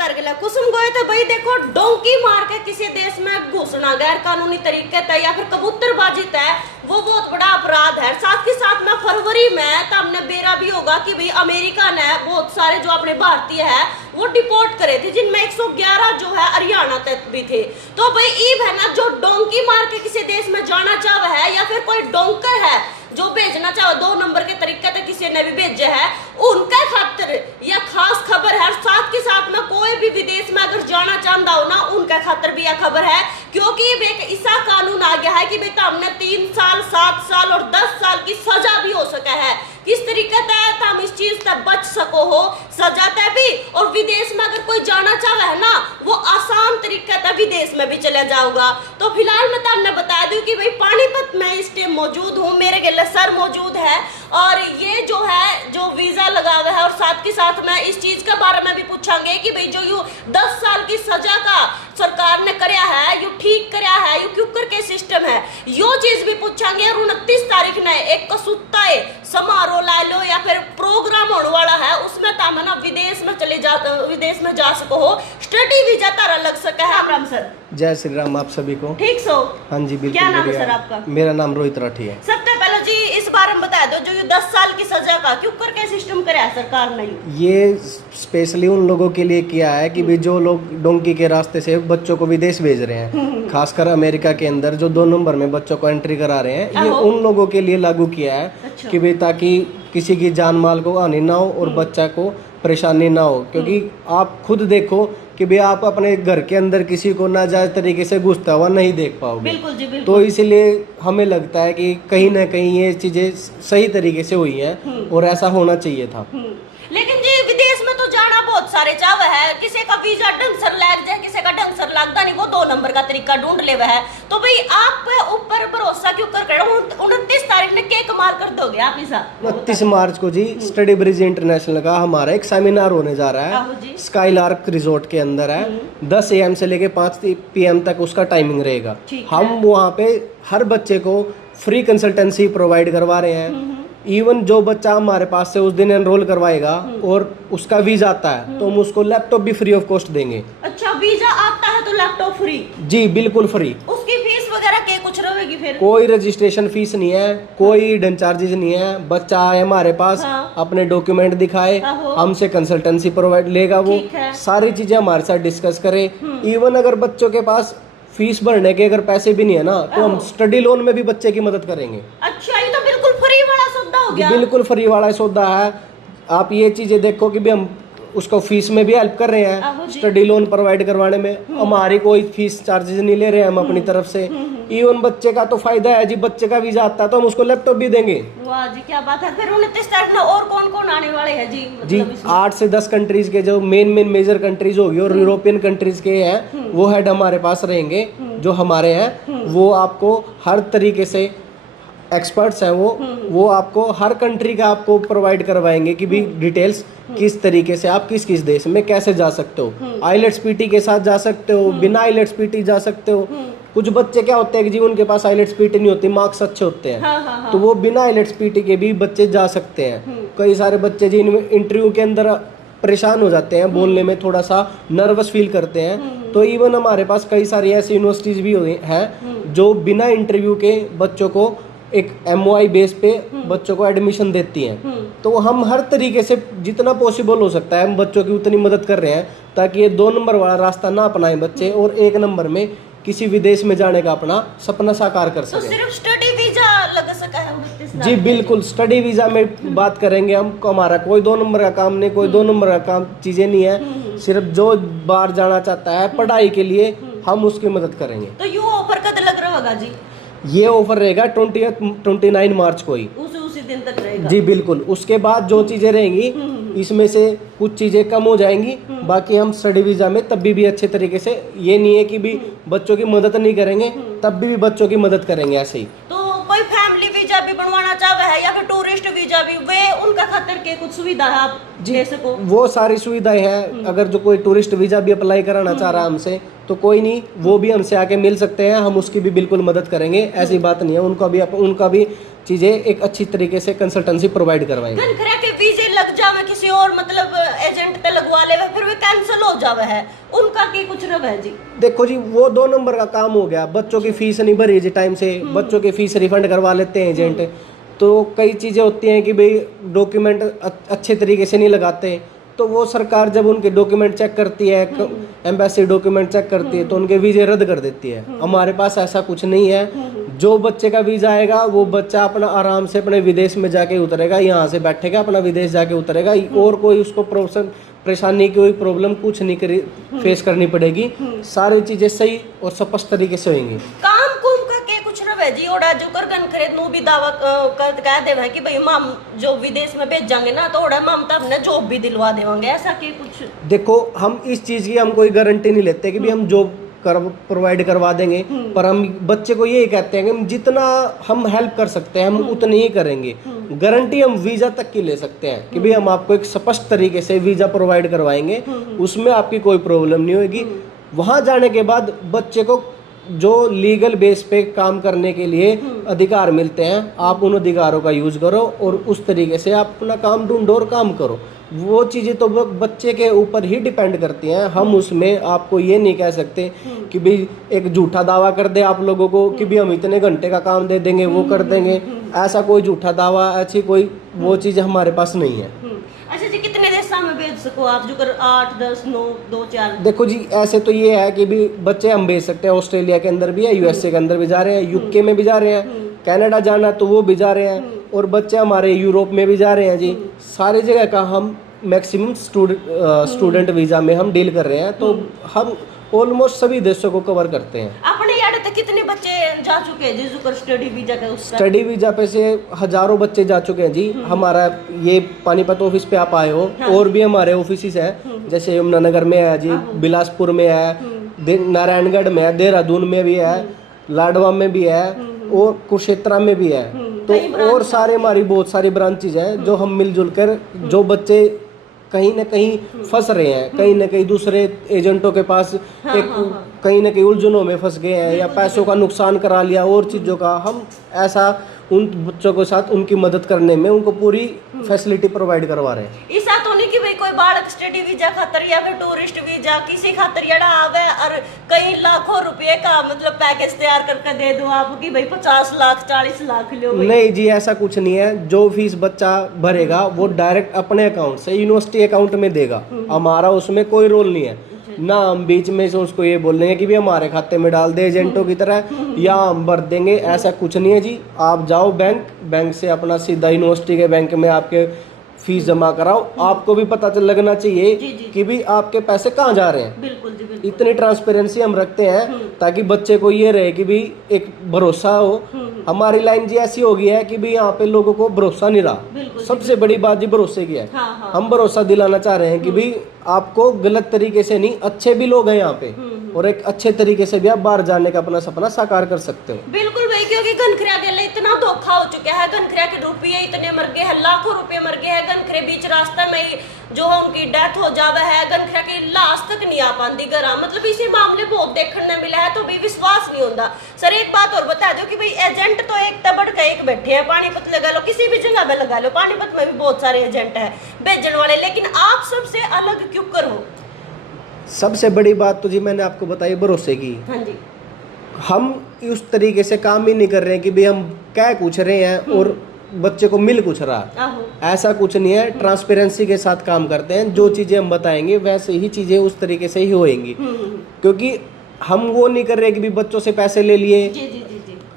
कर गया कुसुम गए थे भाई। देखो डोंकी मार के किसी देश में घुसना गैर कानूनी तरीके तय या फिर कबूतरबाजी तय वो बहुत बड़ा अपराध है। साथ ही साथ में फरवरी में तो हमने बेरा भी होगा कि भाई अमेरिका ने बहुत सारे जो अपने भारतीय है वो डिपोर्ट करे थे, जिनमें 111 जो है हरियाणा तक भी थे। तो भाई ईब है ना, जो डोंकी मार के किसी देश में जाना चाहे है या फिर कोई डोंकर है जो भेजना चाहे 2 नंबर के तरीके से किसी ने भी भेजे है, उनका खातिर यह खास खबर है। साथ के साथ में कोई भी विदेश में अगर जाना चाहता हो ना, उनका खातिर भी यह खबर है, क्योंकि एक ऐसा कानून आ गया है कि बेटा हमने 3 साल 7 साल और 10 साल की सजा भी हो सका है। किस तरीके से हम इस चीज से बच सको हो, सजा तय भी, और विदेश में अगर कोई जाना चाहे है ना वो आसान तरीके से विदेश में भी चले जाओगा। तो फिलहाल मैं तो आपने बता दूं कि भाई पानीपत में इस टाइम मौजूद हूँ, मेरे गले सर मौजूद है और ये जो है जो वीजा लगा हुआ है, और साथ के साथ में इस चीज के बारे में भी पूछांगे कि भाई जो यू 10 साल की सजा का सरकार ने कराया है, यू ठीक कराया है, यू क्यों करके सिस्टम है, यो चीज भी पूछांगे। और 29 तारीख ने एक कसूता समारोह ला लो या फिर प्रोग्राम होने वाला है, उसमें ताम ना विदेश में जा सको हो, स्टडी वीजा तारा लग सका है। राम सर, जय श्री राम आप सभी को। ठीक सो? हाँ जी बिल्कुल। क्या नाम है सर आपका? मेरा नाम रोहित राठी है। सबसे पहले जी इस बारे में बता दो जो ये 10 साल की सजा का क्यों करके सिस्टम कराया सरकार ने? ये स्पेशली उन लोगों के लिए किया है कि भी जो लोग डोंकी के रास्ते से बच्चों को विदेश भेज रहे हैं, खासकर अमेरिका के अंदर जो 2 नंबर में बच्चों को एंट्री करा रहे हैं, ये उन लोगों के लिए लागू किया है। अच्छा। कि भी ताकि किसी की जान माल को हानि ना हो और बच्चा को परेशानी ना हो, क्योंकि आप खुद देखो कि भी आप अपने घर के अंदर किसी को नाजायज तरीके से घुसता हुआ नहीं देख पाओगे। बिल्कुल जी बिल्कुल। तो इसलिए हमें लगता है कि कहीं ना कहीं ये चीजें सही तरीके से हुई हैं और ऐसा होना चाहिए था। लेकिन जी विदेश में तो जाना बहुत सारे चाव है, किसी का वीजा ढंग से लग जाए, किसी का ढंग से लगता नहीं, वो 2 नंबर का तरीका ढूंढ ले है। तो भाई आप ऊपर भरोसा क्यों कर 29 तारीख ने केक मार कर दोगे आप? 29 मार्च को जी स्टडी ब्रिज इंटरनेशनल का हमारा एक सेमिनार होने जा रहा है, स्काईलार्क रिजोर्ट के अंदर है। 10 AM से लेके 5 PM तक उसका टाइमिंग रहेगा। हम वहाँ पे हर बच्चे को फ्री कंसल्टेंसी प्रोवाइड करवा रहे हैं। इवन जो बच्चा हमारे पास से उस दिन एनरोल करवाएगा और उसका वीजा आता है तो हम उसको लैपटॉप भी फ्री ऑफ कॉस्ट देंगे। अच्छा, वीजा आता है तो लैपटॉप फ्री? जी बिल्कुल फ्री। उसकी फीस वगैरह के कुछ रहेगी फिर? कोई रजिस्ट्रेशन फीस नहीं है, कोई हिडन चार्जेस नहीं है। बच्चा आए हमारे पास, अपने डॉक्यूमेंट दिखाए, हमसे कंसल्टेंसी प्रोवाइड लेगा, वो सारी चीजें हमारे साथ डिस्कस करे। इवन अगर बच्चों के पास फीस भरने के अगर पैसे भी नहीं है ना, तो हम स्टडी लोन में भी बच्चे की मदद करेंगे। अच्छा, ये तो बिल्कुल फ्री वाला सौदा हो गया। बिल्कुल फ्री वाला सौदा है। आप ये चीजें देखो कि भी हम उसको फीस में भी हेल्प कर रहे हैं, स्टडी लोन प्रोवाइड करवाने में हमारी कोई फीस चार्जेस नहीं ले रहे हैं हम अपनी तरफ से। इवन बच्चे का तो फायदा है जी, बच्चे का वीजा आता है तो हम उसको लैपटॉप भी देंगे। वाह जी क्या बात है। फिर 29 तारीख में और कौन कौन आने वाले हैं जी? जी 8 से 10 कंट्रीज के जो मेन मेजर कंट्रीज होगी और यूरोपियन कंट्रीज के हैं वो हेड हमारे पास रहेंगे, जो हमारे हैं वो आपको हर तरीके से एक्सपर्ट्स हैं, वो आपको हर कंट्री का आपको प्रोवाइड करवाएंगे कि भी डिटेल्स किस तरीके से आप किस किस देश में कैसे जा सकते हो। आईलेट्स पीटी के साथ जा सकते हो, बिना आईलेट्स पीटी जा सकते हो। कुछ बच्चे क्या होते हैं कि जी उनके पास आईलेट्स पीटी नहीं होती, मार्क्स अच्छे होते हैं, तो वो बिना आईलेट्स पीटी के भी बच्चे जा सकते हैं। कई सारे बच्चे जी इंटरव्यू के अंदर परेशान हो जाते हैं, बोलने में थोड़ा सा नर्वस फील करते हैं, तो इवन हमारे पास कई सारी ऐसी यूनिवर्सिटीज भी हैं जो बिना इंटरव्यू के बच्चों को एक MOI बेस पे बच्चों को एडमिशन देती हैं। तो हम हर तरीके से जितना पॉसिबल हो सकता है हम बच्चों की उतनी मदद कर रहे हैं ताकि ये 2 नंबर वाला रास्ता ना अपनाएं बच्चे और 1 नंबर में किसी विदेश में जाने का अपना सपना साकार कर सके। तो सिर्फ स्टडी वीजा लग सका है? जी बिल्कुल, स्टडी वीजा में बात करेंगे हम, हमारा कोई 2 नंबर का काम नहीं, कोई 2 नंबर का काम चीजें नहीं है। सिर्फ जो बाहर जाना चाहता है पढ़ाई के लिए हम उसकी मदद करेंगे। तो ये ऑफर कब लग रहा होगा जी? ये ऑफर रहेगा 29 मार्च को ही, उसी दिन तक रहेगा। जी बिल्कुल। उसके बाद जो चीजें रहेंगी इसमें से कुछ चीजें कम हो जाएंगी, बाकी हम स्टडी वीजा में तब भी अच्छे तरीके से, ये नहीं है कि भी बच्चों की मदद नहीं करेंगे, तब भी बच्चों की मदद करेंगे ऐसे ही। तो कोई फैमिली वीजा भी बनवाना चाहे है या फिर टूरिस्ट वीजा भी, वे उनका खातिर के कुछ सुविधा है आप दे सको? वो सारी सुविधाएं हैं। अगर जो कोई टूरिस्ट वीजा भी अप्लाई कराना चाह रहा है हमसे तो कोई नहीं, वो भी हमसे आके मिल सकते हैं, हम उसकी भी बिल्कुल मदद करेंगे, ऐसी बात नहीं है। उनका भी चीजें एक अच्छी तरीके से कंसल्टेंसी प्रोवाइड करवाएंगे। वीजे लग जावे किसी और मतलब एजेंट पे लगवा ले फिर वे कैंसिल हो जावे है, उनका की कुछ रव है जी? देखो जी, वो 2 नंबर का काम हो गया। बच्चों की फीस नहीं भरी जी टाइम से, बच्चों की फीस रिफंड करवा लेते हैं एजेंट। तो कई चीज़ें होती हैं कि भाई डॉक्यूमेंट अच्छे तरीके से नहीं लगाते, तो वो सरकार जब उनके डॉक्यूमेंट चेक करती है, एम्बेसी डॉक्यूमेंट चेक करती है, तो उनके वीज़े रद्द कर देती है। हमारे पास ऐसा कुछ नहीं है। जो बच्चे का वीज़ा आएगा वो बच्चा अपना आराम से अपने विदेश में जाके उतरेगा, यहाँ से बैठेगा, अपना विदेश जाके उतरेगा, और कोई उसको परेशानी की कोई प्रॉब्लम कुछ नहीं फेस करनी पड़ेगी। सारी चीज़ें सही और स्पष्ट तरीके से होंगी। काम कुम का के कुछ रवे जी? ओड़ा जो कर गन खरीद नु भी दावा कह देवे कि भाई माम जो विदेश में भेजांगे ना, तो ओड़ा माम तब ने जॉब भी दिलवा देवांगे, ऐसा के कुछ? देखो, हम इस चीज़ की हम कोई गारंटी नहीं लेते कि भी हम जॉब प्रोवाइड करवा देंगे, पर हम बच्चे को यही कहते हैं कि जितना हम हेल्प कर सकते हैं हम उतनी ही करेंगे। गारंटी हम वीज़ा तक की ले सकते हैं कि भी हम आपको एक स्पष्ट तरीके से वीज़ा प्रोवाइड करवाएंगे, उसमें आपकी कोई प्रॉब्लम नहीं होगी। वहाँ जाने के बाद बच्चे को जो लीगल बेस पे काम करने के लिए अधिकार मिलते हैं, आप उन अधिकारों का यूज़ करो और उस तरीके से आप अपना काम ढूंढो और काम करो। वो चीज़ें तो बच्चे के ऊपर ही डिपेंड करती हैं। हम उसमें आपको ये नहीं कह सकते कि भाई एक झूठा दावा कर दे आप लोगों को कि भी हम इतने घंटे का काम दे देंगे, वो कर देंगे। ऐसा कोई झूठा दावा, ऐसी कोई वो चीज़ हमारे पास नहीं है। अच्छा जी, कितने देशों में भेज सको आप? जो कर 8, 10, 9, 2, 4? देखो जी, ऐसे तो ये है कि भी बच्चे हम भेज सकते हैं। ऑस्ट्रेलिया के अंदर भी है, यूएसए के अंदर भी जा रहे हैं, यूके में भी जा रहे हैं, कनाडा जाना तो वो भी जा रहे हैं, और बच्चे हमारे यूरोप में भी जा रहे हैं जी। सारी जगह का हम मैक्सिमम स्टूडेंट वीज़ा में हम डील कर रहे हैं, तो हम ऑलमोस्ट सभी देशों को कवर करते हैं। अपने यार तक कितने बच्चे जा चुके हैं जी जो स्टडी वीजा का? स्टडी वीजा पे से हजारों बच्चे जा चुके हैं जी। हमारा ये पानीपत ऑफिस पे आप आए हो, और भी हमारे ऑफिस है, जैसे यमुनानगर में है जी, बिलासपुर में है, नारायणगढ़ में है, देहरादून में भी है, लाडवा में भी है, और कुरुक्षेत्र में भी है। तो और सारे हमारी बहुत सारी ब्रांचेज हैं जो हम मिलजुल कर, जो बच्चे कहीं ना कहीं फंस रहे हैं, कहीं ना कहीं दूसरे एजेंटों के पास कहीं ना कहीं उलझनों में फंस गए हैं, या पैसों का नुकसान करा लिया और चीज़ों का, हम ऐसा उन बच्चों के साथ उनकी मदद करने में उनको पूरी फैसिलिटी प्रोवाइड करवा रहे हैं। ऐसा तो नहीं कि भाई कोई बालक स्टडी वीजा खातर या फिर टूरिस्ट वीजा किसी खातर यड़ा आवे और कई लाखों रुपए का मतलब पैकेज तैयार करके दे दो आप कि भाई 50 लाख 40 लाख लो? नहीं जी, ऐसा कुछ नहीं है। जो फीस बच्चा भरेगा वो डायरेक्ट अपने अकाउंट से यूनिवर्सिटी अकाउंट में देगा। हमारा उसमें कोई रोल नहीं है ना। हम बीच में से उसको ये बोल देंगे कि भी हमारे खाते में डाल दे एजेंटों की तरह, या हम भर देंगे, ऐसा कुछ नहीं है जी। आप जाओ बैंक से अपना सीधा यूनिवर्सिटी के बैंक में आपके फीस जमा कराओ। आपको भी पता चल लगना चाहिए कि भी आपके पैसे कहाँ जा रहे हैं। बिल्कुल जी, बिल्कुल। इतनी ट्रांसपेरेंसी हम रखते हैं ताकि बच्चे को ये रहे कि भी एक भरोसा हो। हमारी लाइन जी ऐसी हो गई है कि भी यहाँ पे लोगों को भरोसा नहीं रहा। सबसे बड़ी बात जी भरोसे की है। हम भरोसा दिलाना चाह रहे हैं कि भी आपको गलत तरीके से नहीं, अच्छे भी लोग हैं यहाँ पे, और एक अच्छे तरीके से भी आप बाहर जाने का अपना सपना साकार कर सकते हो। बिल्कुल भाई, क्योंकि गनखरिया के इतना धोखा हो चुका है। गनखरिया के रुपये इतने मर गए हैं, लाखों रुपए मर गए हैं। गनखरे बीच रास्ते में ही जो उनकी डेथ हो जावे है, गनखरिया की लाश तक नहीं आ पाती घर। मतलब इसी मामले बहुत देखने मिला है, तो भी विश्वास नहीं होता। सर एक बात और बता दो कि भाई एजेंट तो एक तबड़ का एक बैठे हैं, पानीपत लगा लो, किसी भी जगह में लगा लो, पानीपत में भी बहुत सारे एजेंट है भेजने वाले, लेकिन आप सबसे अलग क्यों करो? सबसे बड़ी बात तो जी मैंने आपको बताई, भरोसे की। हाँ जी। हम उस तरीके से काम ही नहीं कर रहे हैं कि भी हम क्या पूछ रहे हैं और बच्चे को मिल कुछ रहा, ऐसा कुछ नहीं है। ट्रांसपेरेंसी के साथ काम करते हैं। जो चीज़ें हम बताएंगे वैसे ही चीज़ें उस तरीके से ही होएंगी, क्योंकि हम वो नहीं कर रहे कि भी बच्चों से पैसे ले लिए,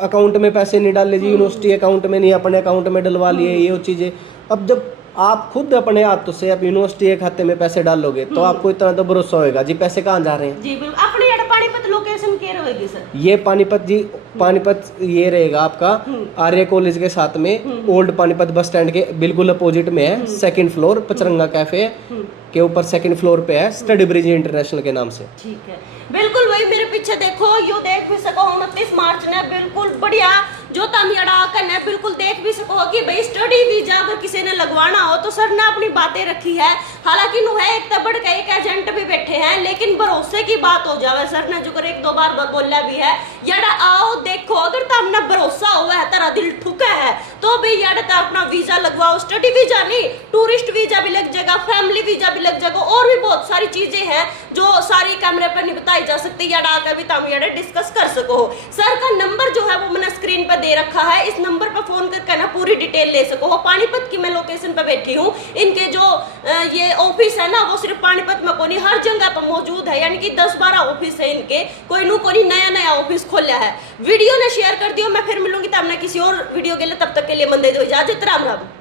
अकाउंट में पैसे नहीं डाल लिए, यूनिवर्सिटी अकाउंट में नहीं, अपने अकाउंट में डलवा लिए, ये चीज़ें। अब जब आप खुद अपने हाथों से आप यूनिवर्सिटी के खाते में पैसे डालोगे तो आपको इतना तो भरोसा होगा जी पैसे कहाँ जा रहे हैं। जी बिल्कुल। अपने पानीपत लोकेशन क्या रहेगी सर? ये पानीपत जी, पानीपत ये रहेगा आपका आर्य कॉलेज के साथ में, ओल्ड पानीपत बस स्टैंड के बिल्कुल अपोजिट में है। 2nd फ्लोर पचरंगा कैफे के ऊपर 2nd फ्लोर पे है, स्टडी ब्रिज इंटरनेशनल के नाम से। ठीक है, बिल्कुल वही मेरे पीछे देखो, यो देख भी सको 29 मार्च ने बिल्कुल बढ़िया जो तमियाड़ा करना है, बिल्कुल देख भी सको कि भाई स्टडी वीजा अगर किसी ने लगवाना हो तो सर ने अपनी बातें रखी है। हालांकि नु है एक तबड़ का एक एजेंट भी बैठे हैं, लेकिन भरोसे की बात हो जावे। सर ने जो कर एक दो बार बोला भी है, यार आओ देखो, अगर तुमने भरोसा हुआ है, तेरा दिल ठुका है, तो भी यार तो अपना वीजा लगवाओ। स्टडी वीजा नहीं, टूरिस्ट वीजा भी लग जाएगा, फैमिली वीजा भी लग जाएगा, और भी बहुत सारी चीजें हैं जो सारी कैमरे पर नहीं बताई जा सकती। यार आकर भी तुम यार डिस्कस कर सको। सर का नंबर जो है वो मैंने स्क्रीन पर दे रखा है, इस नंबर पर फोन करके ना पूरी डिटेल ले सको। वो पानीपत की मैं लोकेशन पर बैठी हूँ। इनके जो ये ऑफिस है ना, वो सिर्फ पानीपत में कोनी, हर जगह पर मौजूद है, यानी कि 10-12 ऑफिस है इनके, कोई नया ऑफिस खोला है। वीडियो ने शेयर कर दियो। मैं फिर मिलूंगी तब ना किसी और वीडियो के लिए, तब तक के लिए मंदे दो इजाजत। राम राम।